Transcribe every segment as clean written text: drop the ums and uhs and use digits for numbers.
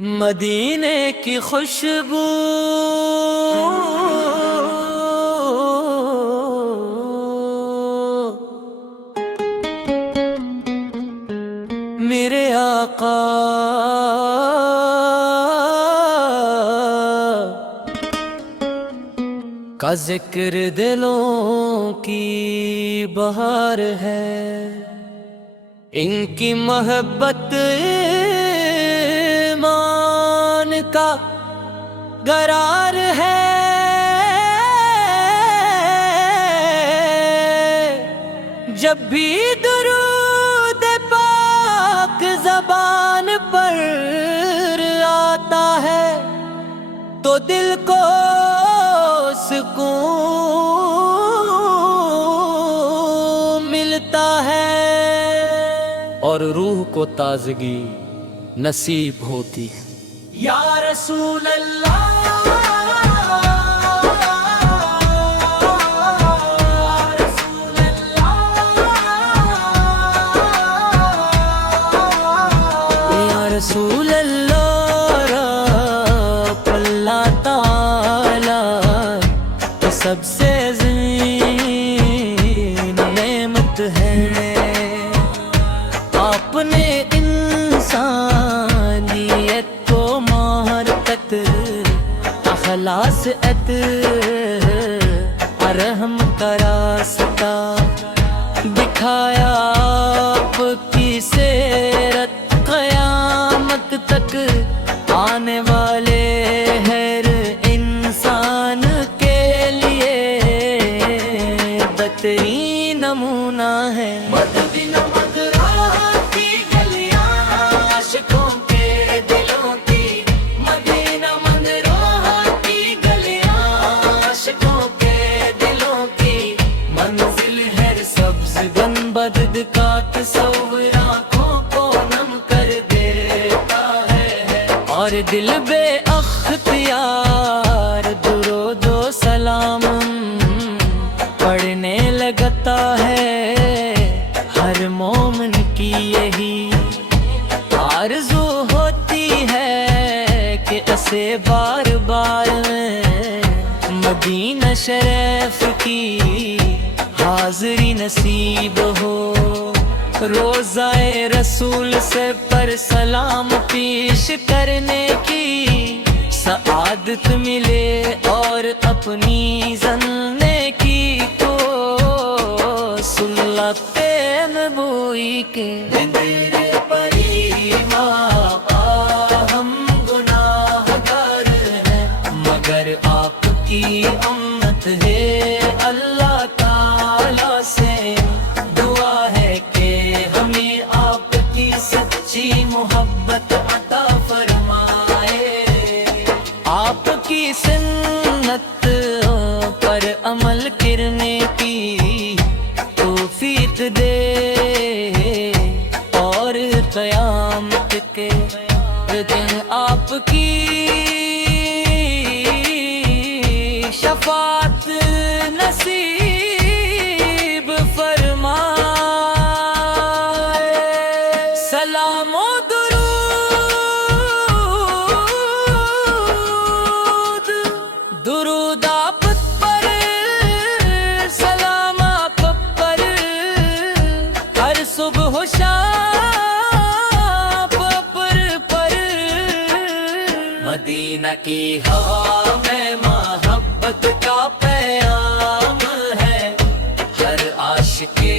مدینے کی خوشبو میرے آقا کا ذکر دلوں کی بہار ہے، ان کی محبت ایمان کا قرار ہے۔ جب بھی درود پاک زبان پر آتا ہے تو دل کو سکون ملتا ہے اور روح کو تازگی نصیب ہوتی ہے۔ یا رسول اللہ رسول اللہ رب اللہ تعالی کی سب سے عظیم نعمت ہے۔ آپ نے انسانیت کو محبت اخلاص رحم کا راستہ دکھایا، آپ کی سیرت قیامت تک آنے والے ہر انسان کے لیے بہترین نمونہ ہے۔ مدینہ مدراہ کی گلیاں عاشقوں کے دلوں کی، مدینہ مدراہ کی گلیاں عاشقوں کے دلوں کی، منزل ہے سبز گنبد کا تصور آنکھوں کو نم کر دیتا ہے، اور دل بے اختیار درود و سلام پڑھنے لگتا ہے۔ ہر مومن کی یہی آرزو ہوتی ہے کہ اسے بار بار مدینہ شریف کی حاضری نصیب ہو، روضہ رسول سے پر سلام پیش کرنے کی سعادت ملے، اور اپنی زندگی کی کو سنت نبوی کے میرے پری آقا ہم گناہ گار ہیں، مگر آپ کی امت ہے۔ اللہ تعالی سے دعا ہے کہ ہمیں آپ کی سچی محبت عطا فرمائے، آپ کی سنت پر عمل کرنے کی توفیق دے، اور قیامت کے دن آپ کی شفاعت نصیب فرمائے۔ سلام و درود، درود آپ پر، سلام آپ پر، ہر صبح و شام پر مدینہ کی ہوا میں محبت کا پیام ہے، ہر عاشق کے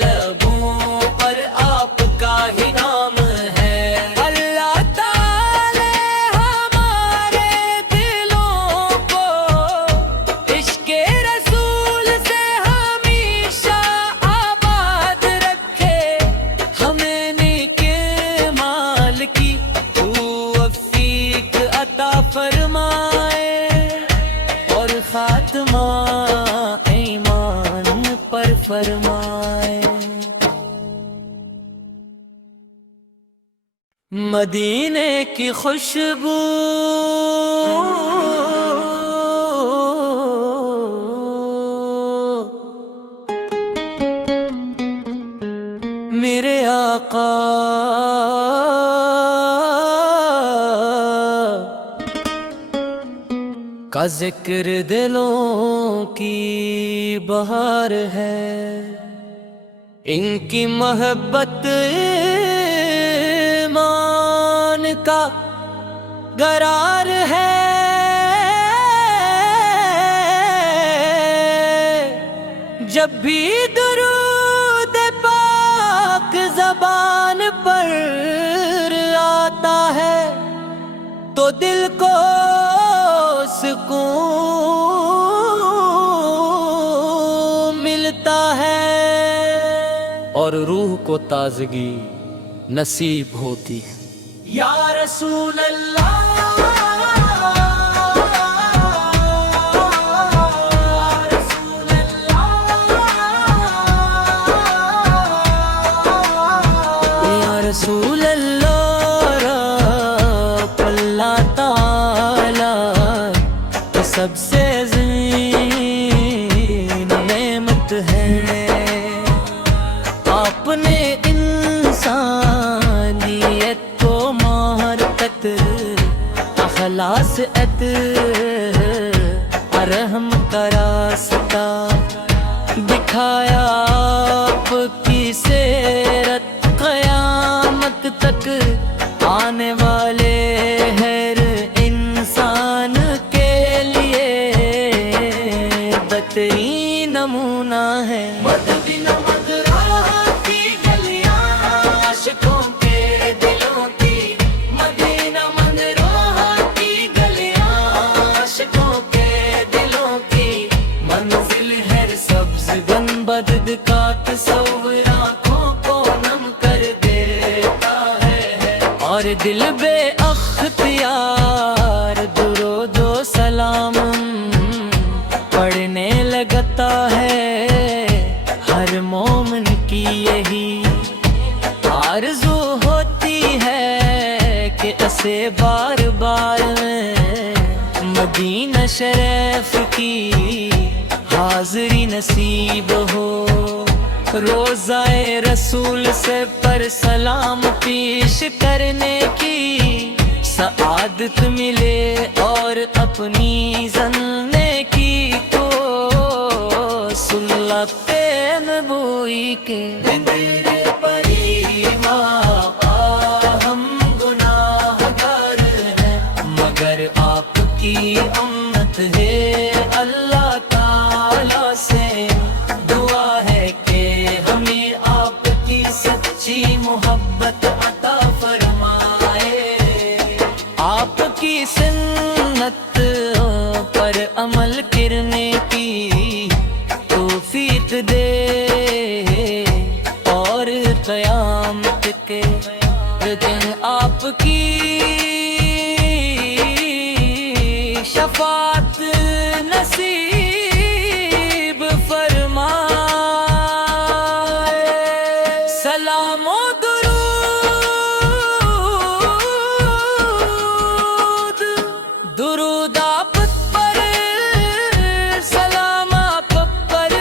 لبوں پر آپ کا ہی نام ہے۔ اللہ تعالی ہمارے دلوں کو عشق رسول سے ہمیشہ آباد رکھے، ہمیں نیک مال کی توفیق عطا فرمائے، اور خاتمہ ایمان پر فرمائے۔ مدینے کی خوشبو میرے آقا کا ذکر دلوں کی بہار ہے، ان کی محبت ایمان کا قرار ہے، جب بھی درود پاک زبان پر آتا ہے تو دل کو سکون ملتا ہے اور روح کو تازگی نصیب ہوتی ہے۔ یا رسول اللہ رسول اللہ رب اللہ تعالی سب سے عظیم نعمت ہے، آپ نے انسانیت کو محبت اخلاص رحم کا راستہ دکھایا، آپ کی سیرت قیامت تک آنے والے ہر انسان کے لیے بہترین نمونہ ہے۔ مدینہ مدراہ کی گلیاں عاشقوں کے دلوں کی، مدینہ مدراہ کی گلیاں عاشقوں کے دلوں کی، منزل ہے سبز گنبد کا تصور آنکھوں کو نم کر دیتا ہے، اور دل بے اختیار درود و سلام پڑھنے لگتا ہے۔ ہر مومن کی یہی آرزو ہوتی ہے کہ اسے بار بار مدینہ شریف کی حاضری نصیب ہو، روضہ رسول سے پر سلام پیش کرنے کی سعادت ملے، اور اپنی زننے کی کو سلت نبوی کے میرے آقا ہم گناہ گار ہیں، مگر آپ کی امت ہے، اللہ تعالی سے دعا ہے کہ ہمیں آپ کی سچی محبت عطا فرمائے، آپ کی سنت پر عمل کرنے کی توفیق دے، اور قیامت کے دن آپ کی شفاعت نصیب فرمائے۔ سلام و درود، درود آپ پر، سلام آپ پر،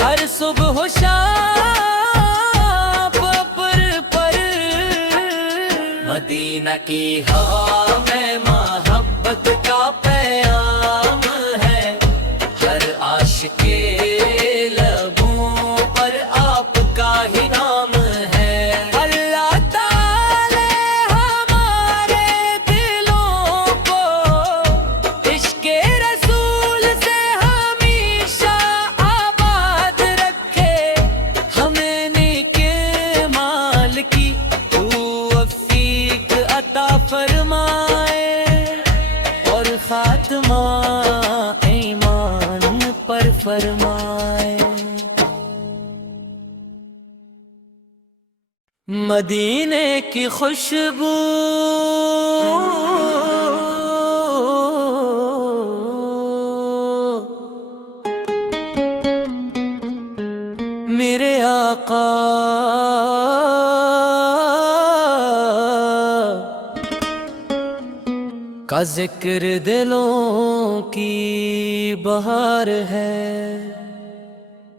ہر صبح و شام پر مدینہ کی ہوا میں محبت کا پیام ہے، ہر عاشق کے لبوں پر آپ کا ہی نام ہے، اللہ تعالی ہمارے دلوں کو عشق رسول سے ہمیشہ آباد رکھے، ہمیں نیک مال کی توفیق عطا فرمائے، اور خاتمہ ایمان پر فرمائے۔ مدینے کی خوشبو میرے آقا کا ذکر دلوں کی بہار ہے،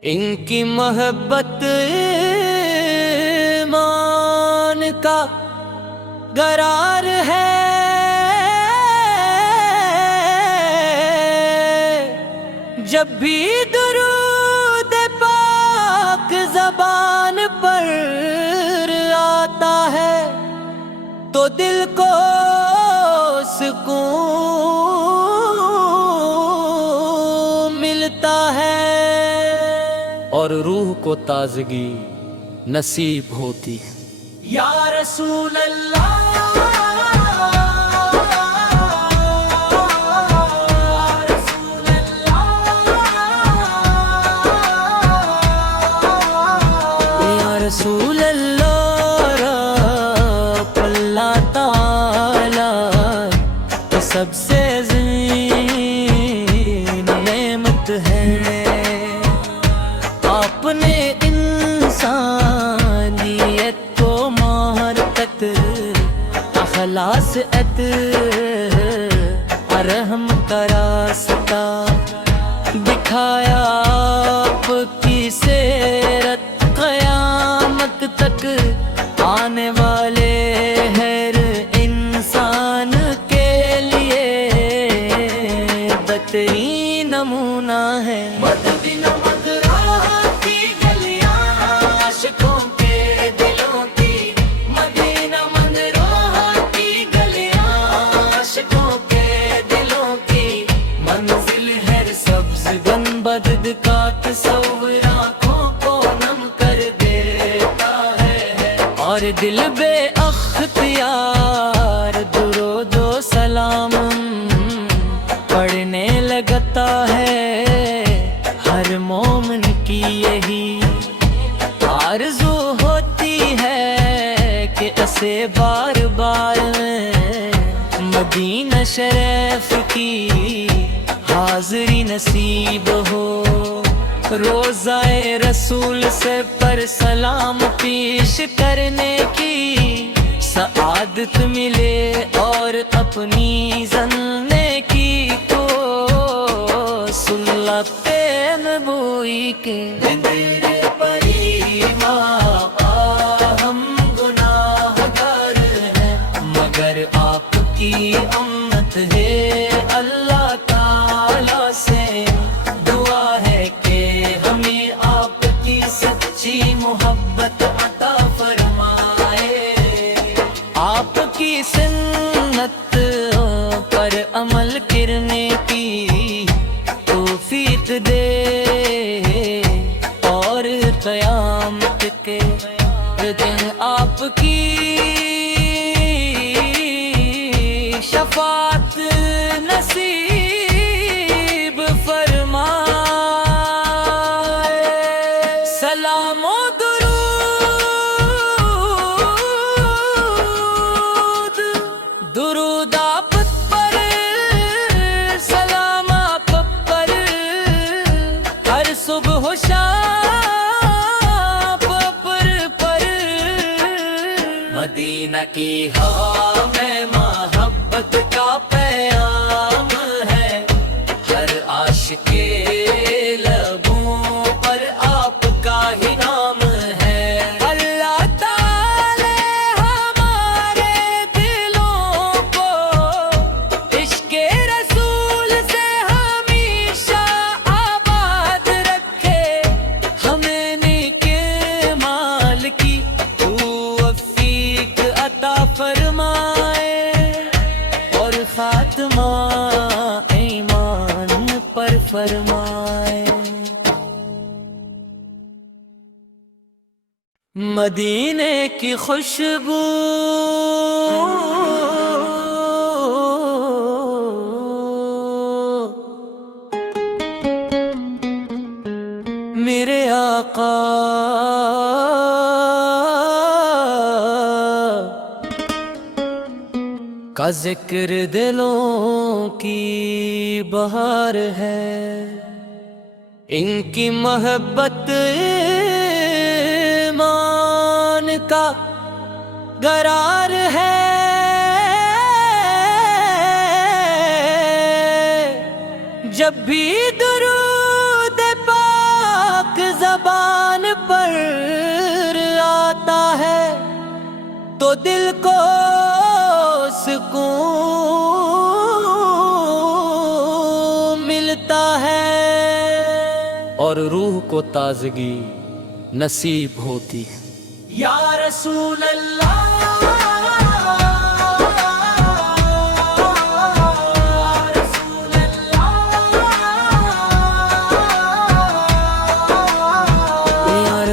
ان کی محبت ایمان کا قرار ہے، جب بھی درود پاک زبان پر آتا ہے تو دل کو سکون ملتا ہے اور روح کو تازگی نصیب ہوتی ہے۔ یا رسول اللہ رسول اللہ رب اللہ تعالی سب سے عظیم نعمت ہے۔ آپ نے انسانیت کو محبت اخلاص رحم کا راستہ دکھایا، آپ کی سیرت قیامت تک آنے والے ہر انسان کے لیے بہترین نمونہ ہے۔ مدینہ راہ کی گلیاں عاشقوں کے دلوں کی، مدینہ راہ کی گلیاں عاشقوں کے دلوں کی، منزل ہے سبز گنبد کا تصور آنکھوں کو نم کر دیتا ہے، اور دل بے اختیار درود و سلام پڑھنے لگتا ہے۔ ہر مومن کی یہی آرزو ہوتی ہے کہ اسے بار بار مدینہ شریف کی حاضری نصیب ہو، روضہ رسول سے پر سلام پیش کرنے کی سعادت ملے، اور اپنی زندگی کی کو سنت نبوی کے ہم گناہ گار ہیں، مگر آپ کی امت ہے۔ اللہ تعالی سے دعا ہے کہ ہمیں آپ کی سچی محبت عطا فرمائے، آپ کی سنت پر عمل کرنے کی توفیق دے، اور قیامت کے دن آپ کی شفاعت نصیب فرمائے۔ سلام و درود، درود آپ پر، سلام آپ پر، ہر صبح و شام پر مدینہ کی ہوا میں محبت کا پیام ہے، ہر عاشق کے لبوں پر آپ کا ہی نام ہے۔ اللہ تعالی ہمارے دلوں کو عشق رسول سے ہمیشہ آباد رکھے، ہمیں نیک مال کی توفیق عطا فرمائے، اور خاتمہ ایمان پر فرمائے۔ مدینے کی خوشبو میرے آقا کا ذکر دلوں کی بہار ہے، ان کی محبت ایمان کا قرار ہے۔ جب بھی درود پاک زبان پر آتا ہے تو دل کو سکون ملتا ہے۔ اور روح کو تازگی نصیب ہوتی ہے۔ یا رسول اللہ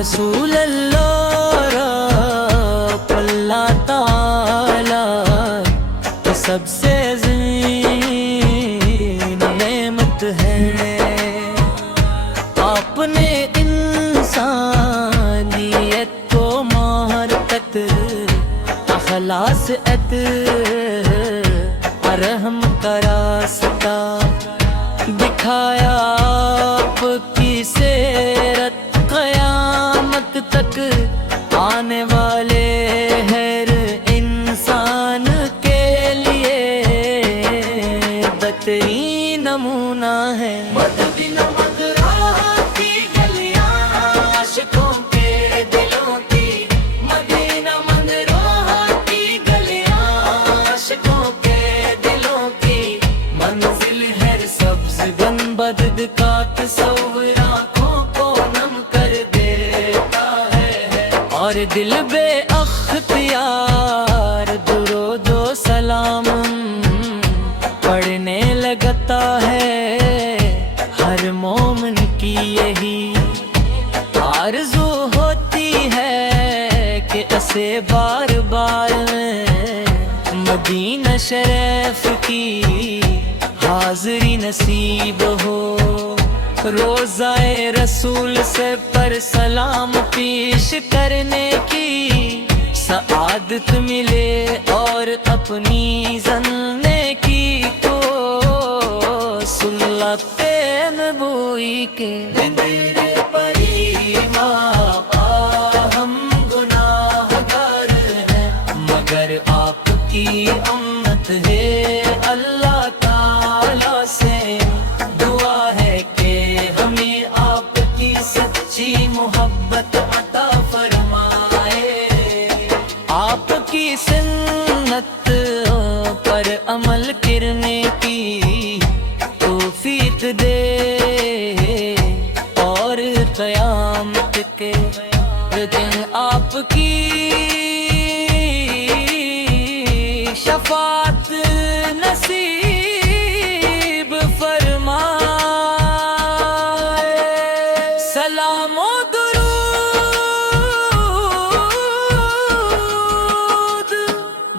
رسول اللہ رب اللہ تعالی کی سب سے عظیم نعمت ہے۔ آپ نے انسانیت کو محبت اخلاص رحم کا راستہ دکھایا۔ آپ کی سیرت قیامت تک آنے والے ہر انسان کے لیے بہترین نمونہ ہے۔ مدینہ مدراہ کی گلیاں عاشقوں کے دلوں کی، مدینہ مدراہ کی گلیاں عاشقوں کے دلوں کی، منزل ہے سبز گنبد کا تصور آنکھوں کو نم کر دیتا ہے، اور دل بے اختیار درود و سلام پڑھنے لگتا ہے۔ ہر مومن کی یہی آرزو ہوتی ہے کہ اسے بار بار مدینہ شریف کی حاضری نصیب ہو، روضہ رسول سے پر سلام پیش کرنے کی سعادت ملے، اور اپنی زننے کی تو سنت نبوی کے میرے پری ماں ہم گناہ گار ہیں، مگر آپ کی امت ہے۔ اللہ تعالی سے دعا ہے کہ ہمیں آپ کی سچی محبت عطا فرمائے، آپ کی سنت پر عمل کرنے کی توفیق دے، اور قیامت کے دن آپ کی شفاعت نصیب فرمائے۔ سلام و درود،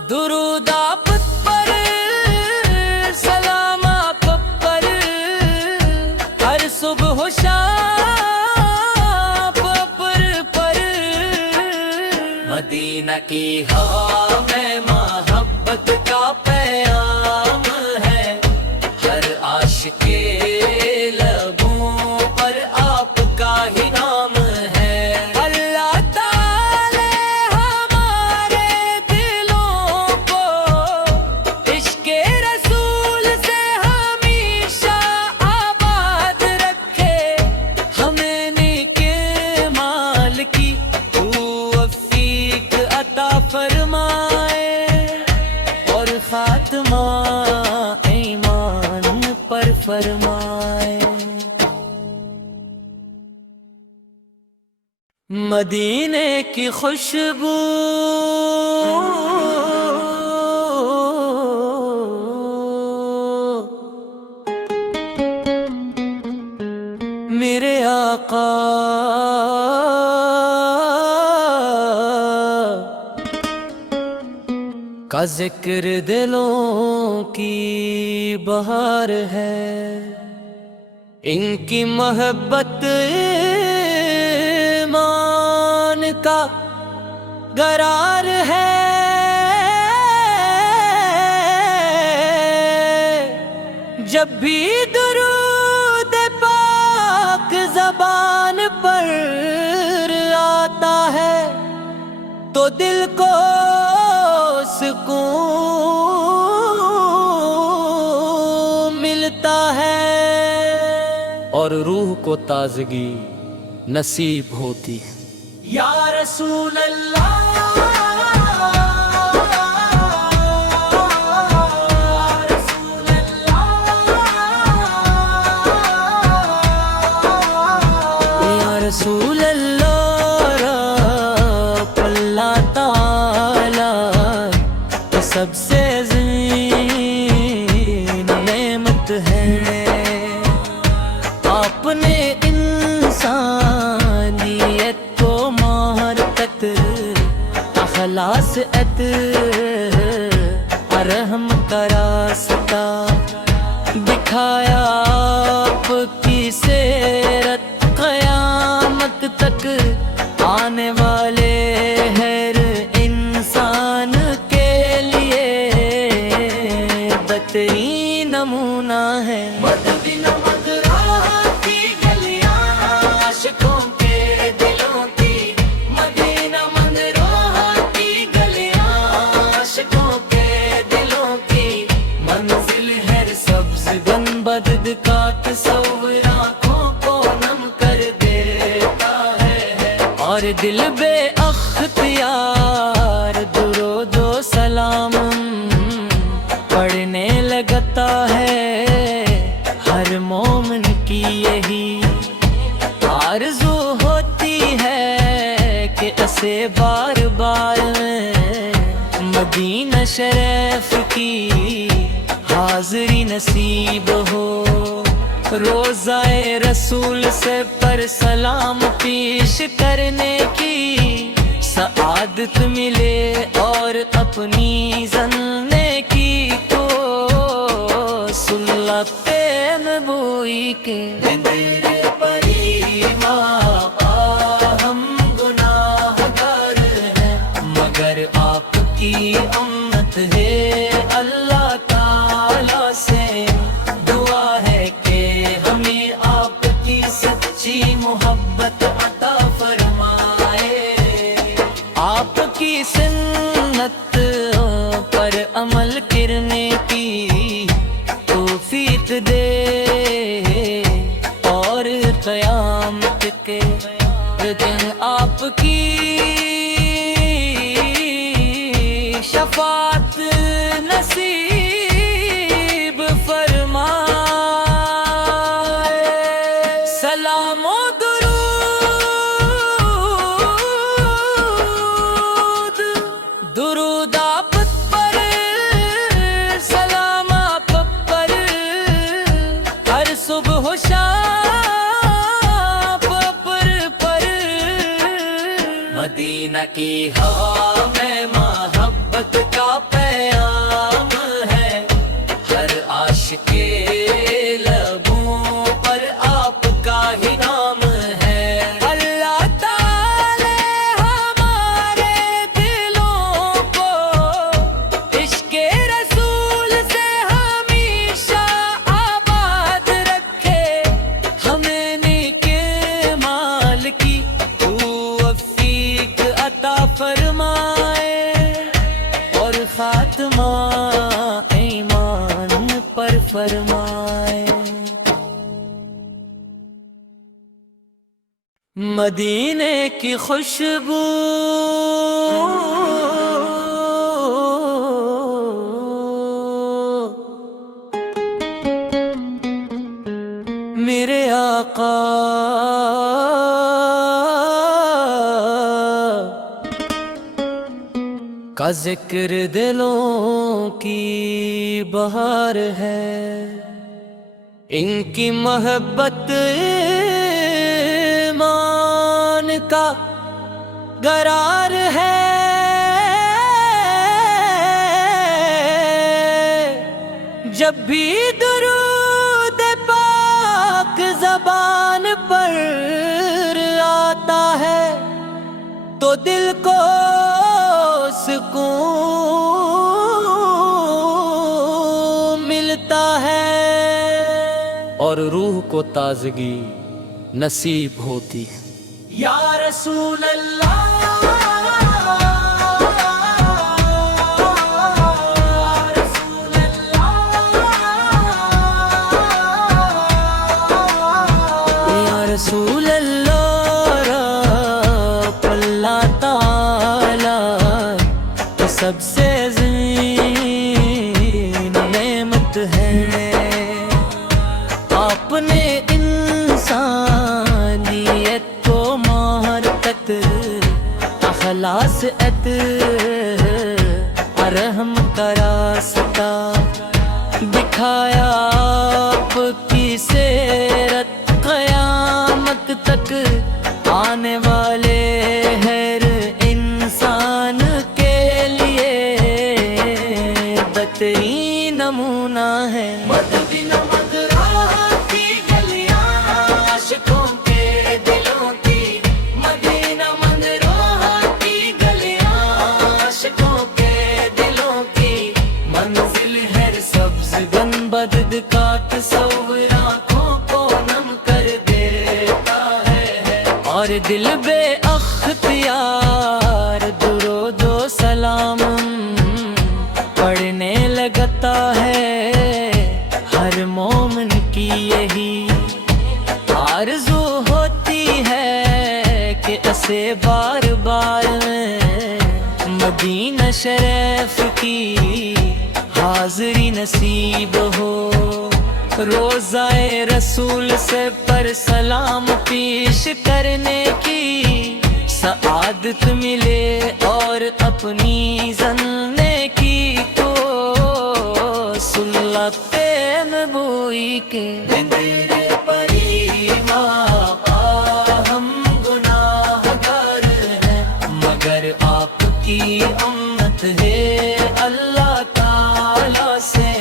درود آپ پر، سلام آپ پر، ہر صبح و شام پر۔ مدینہ کی ہوا میں محبت کا پیام ہے، ہر عاشق کے لبوں پر آپ کا ہی نام ہے۔ اللہ تعالی ہمارے دلوں کو عشق رسول سے ہمیشہ آباد رکھے، ہمیں نیک مال کی توفیق عطا فرمائے، اور خاتمہ ایمان پر فرمائے۔ مدینے کی خوشبو میرے آقا کا ذکر دلوں کی بہار ہے، ان کی محبت ایمان کا قرار ہے، جب بھی درود پاک زبان پر آتا ہے تو دل کو سکون ملتا ہے، اور روح کو تازگی نصیب ہوتی ہے۔ یا رسول اللہ سب سے عظیم نعمت ہے آپ نے انسانیت کو محبت اخلاص رحم کا راستہ دکھایا آپ کی سیرت قیامت تک آنے والے ہر انسان کے لیے بہترین نمونہ ہے مدینہ مدراہ کی گلیاں عاشقوں کے دلوں کی مدینہ مدراہ کی گلیاں عاشقوں کے دلوں کی منزل ہے سبز گنبد کا تصور آنکھوں کو نم کر دیتا ہے اور دل بے اختیار درود و سلام پڑھنے لگتا ہے ہر مومن کی یہی آرزو ہوتی ہے کہ اسے بار بار مدینہ شریف کی حاضری نصیب ہو روضہ رسول سے پر سلام پیش کرنے کی سعادت ملے اور اپنی زننے کی تو سنت نبوی کے میرے پریما ہم گناہ گار ہیں مگر آپ کی امت ہے اللہ تعالی سے دعا ہے کہ ہمیں آپ کی سچی محبت عطا فرمائے آپ کی سنت پر عمل کرنے کی توفیق دے اور قیامت کے دن آپ کی شفاعت نصیب فرمائے سلام و درود درود آپ پر سلام آپ پر ہر صبح و شام پر مدینہ کی ہوا میں محبت کا پیام ہے ہر عاشق کے لبوں پر آپ کا ہی نام ہے اللہ تعالی ہمارے دلوں کو عشق رسول سے ہمیشہ آباد رکھے ہمیں نیک مال کی توفیق عطا فرمائے اور خاتمہ ایمان پر فرمائے مدینے کی خوشبو میرے آقا کا ذکر دلوں کی بہار ہے ان کی محبت ایمان کا قرار ہے جب بھی درود پاک زبان پر آتا ہے تو دل کو سکون ملتا ہے اور روح کو تازگی نصیب ہوتی ہے یا رسول اللہ رسول اللہ رب اللہ تعالی سب سے عظیم نعمت ہے آپ نے انسانیت کو محبت راستہ دکھایا آپ کی سیرت قیامت تک آنے والے ہر انسان کے لیے بہترین نمونہ ہے۔ مدینہ مدراہ کی گلیاں عاشقوں کے دلوں کی، مدینہ مدراہ کی گلیاں عاشقوں کے دلوں کی، منزل ہے سبز گنبد کا تصور آنکھوں کو نم کر دیتا ہے، اور دل بے اختیار درود و سلام پڑھنے لگتا ہے۔ ہر مومن کی یہی آرزو ہوتی ہے کہ اسے بار بار مدینہ شریف کی حاضری نصیب ہو، روضہ رسول سے پر سلام پیش کرنے کی سعادت ملے، اور اپنی زندگی کی کو سنت نبوی کے میرے پری آقا ہم گناہ گار ہیں، مگر آپ کی امت ہے۔ اللہ تعالیٰ سے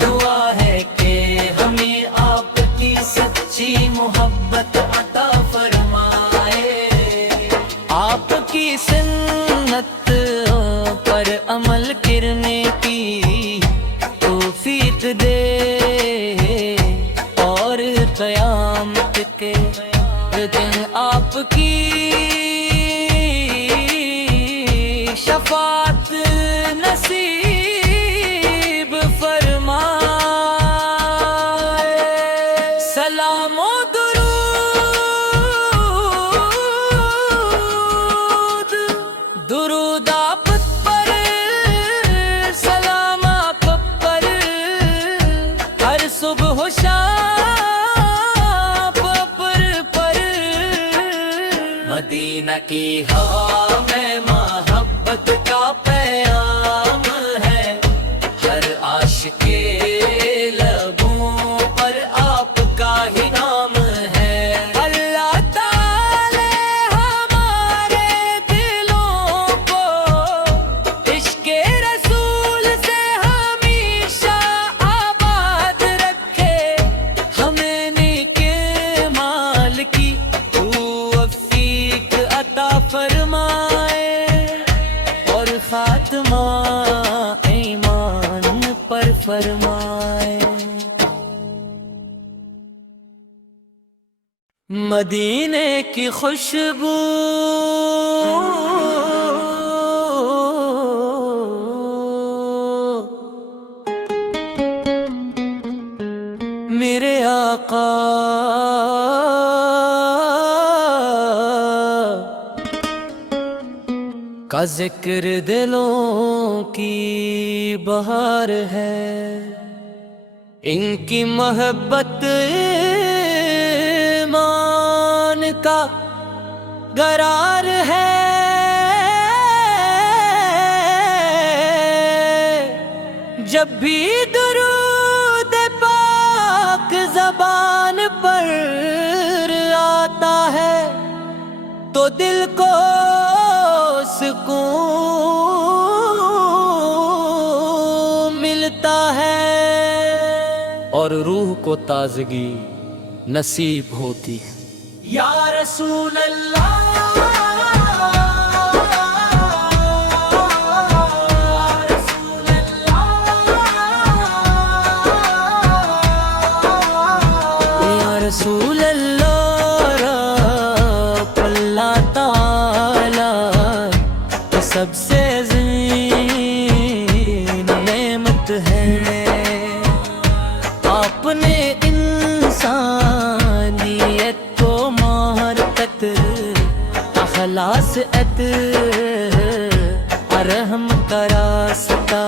دعا ہے کہ ہمیں آپ کی سچی محبت عطا فرمائے، آپ کی سنت پر عمل کرنے کی توفیق دے، اور قیامت کے دن آپ کی شفاعت نصیب فرمائے۔ سلام و درود، درود آپ پر، سلام آپ پر، ہر صبح و شام پر مدینہ کی ہوا میں محبت کا پیام ہے، ہر عاشق کے لبوں پر آپ کا ہی نام ہے۔ اللہ تعالی ہمارے دلوں کو عشق رسول سے ہمیشہ آباد رکھے، ہمیں نیک مال کی توفیق عطا فرمائے، اور خاتمہ ایمان پر فرمائے۔ مدینے کی خوشبو میرے آقا کا ذکر دلوں کی بہار ہے، ان کی محبت ایمان کا قرار ہے، جب بھی درود پاک زبان پر آتا ہے تو دل کو سکون ملتا ہے، اور روح کو تازگی نصیب ہوتی ہے۔ یا رسول اللہ رسول اللہ، اللہ تعالی سب سے عظیم نعمت ہے، آپ نے انسانیت کو محبت اخلاص رحم کا راستہ